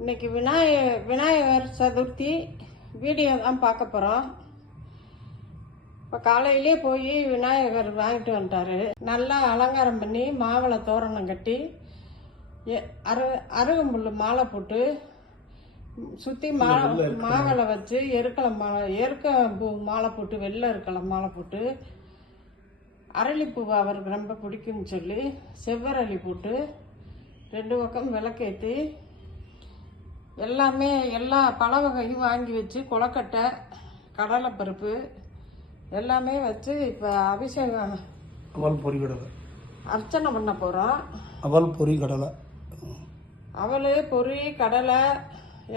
இன்னைக்கு விநாயகர் சதுர்த்தி வீடியோ தான் பார்க்க போகிறோம். இப்போ காலையிலே போய் விநாயகர் வாங்கிட்டு வந்துட்டாரு. நல்லா அலங்காரம் பண்ணி மாவிளை தோரணம் கட்டி அருகம்புல் மாலை போட்டு சுற்றி மாவிளை வச்சு எருக்கம்பூ மாலை போட்டு வெள்ளை இருக்கலாம் மாலை போட்டு அரளிப்பூ அவருக்கு ரொம்ப பிடிக்கும்னு சொல்லி செவ்வரளி போட்டு 2 பக்கம் விளக்கேற்றி எல்லா பழ வகையும் வாங்கி வச்சு கொலக்கட்டை கடலைப்பருப்பு எல்லாமே வச்சு இப்போ அபிஷேகம் அவல் பொரி கடலை அர்ச்சனை பண்ண போகிறோம். அவல் பொரி கடலை அவல் பொரி கடலை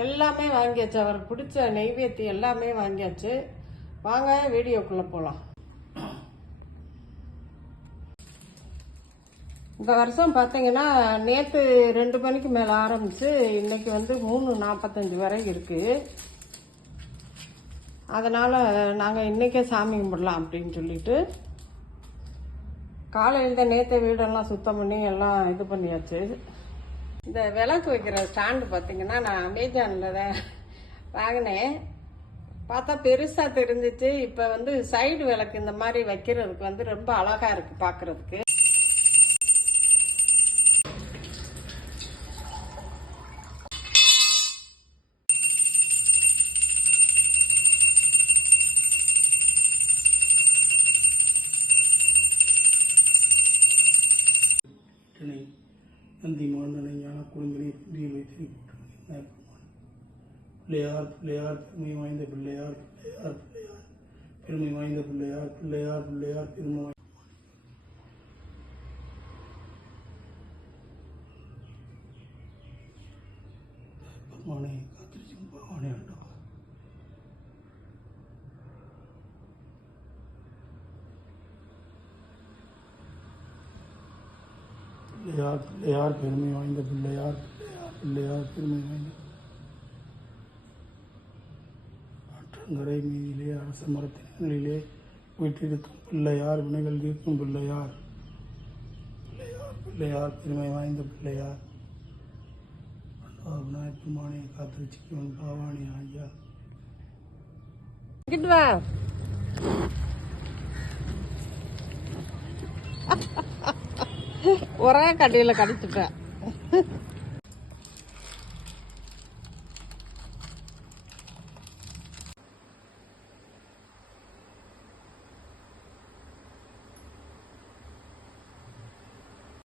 எல்லாமே வாங்கியாச்சு. அவருக்கு பிடிச்ச நெய்வேத்தி எல்லாமே வாங்கியாச்சு. வாங்க வீடியோக்குள்ளே போகலாம். இந்த வருஷம் பார்த்தீங்கன்னா நேற்று 2 மணிக்கு மேலே ஆரம்பித்து இன்னைக்கு 3:45 வரை இருக்குது. அதனால் நாங்கள் இன்றைக்கே சாமி கும்பிடலாம் அப்படின்னு சொல்லிட்டு காலையில் நேற்று வீடெல்லாம் சுத்தம் பண்ணி எல்லாம் இது பண்ணியாச்சு. இந்த விளக்கு வைக்கிற ஸ்டாண்டு பார்த்தீங்கன்னா நான் அமேசானில் தான் வாங்கினேன். பார்த்தா பெருசாக தெரிஞ்சிச்சு. இப்போ சைடு விளக்கு இந்த மாதிரி வைக்கிறதுக்கு ரொம்ப அழகாக இருக்குது பார்க்குறதுக்கு. நந்தி மாந்தனை ஞான குழுந்தினை புந்தியில் வைத்து பிள்ளையார் பிள்ளையார் பெருமை வாய்ந்த பிள்ளையார் பிள்ளையார் பிள்ளையார் பெருமை வாய்ந்த பிள்ளையார் பிள்ளையார் பிள்ளையார் பெருமை வாய்ந்த பெருமானை காத்திருச்சும் பகவானே ஆண்டவா. பிள்ளையார் பிள்ளையார் பெருமை வாய்ந்த பிள்ளையார் பிள்ளையார் பிள்ளையார் பெருமை வாய்ந்த ஆற்றங்கரை மீதிலே அரச மரத்தினிலே வீட்டிருக்கும் பிள்ளையார் வினைகள் தீர்க்கும் பிள்ளையார் பிள்ளையார் பிள்ளையார் பெருமை வாய்ந்த பிள்ளையார் விநாயகர் பெருமானை காத்திருச்சிக்கும் பகவானி ஐயா. ஒரே கடையில் கடிச்சிட்டேன்.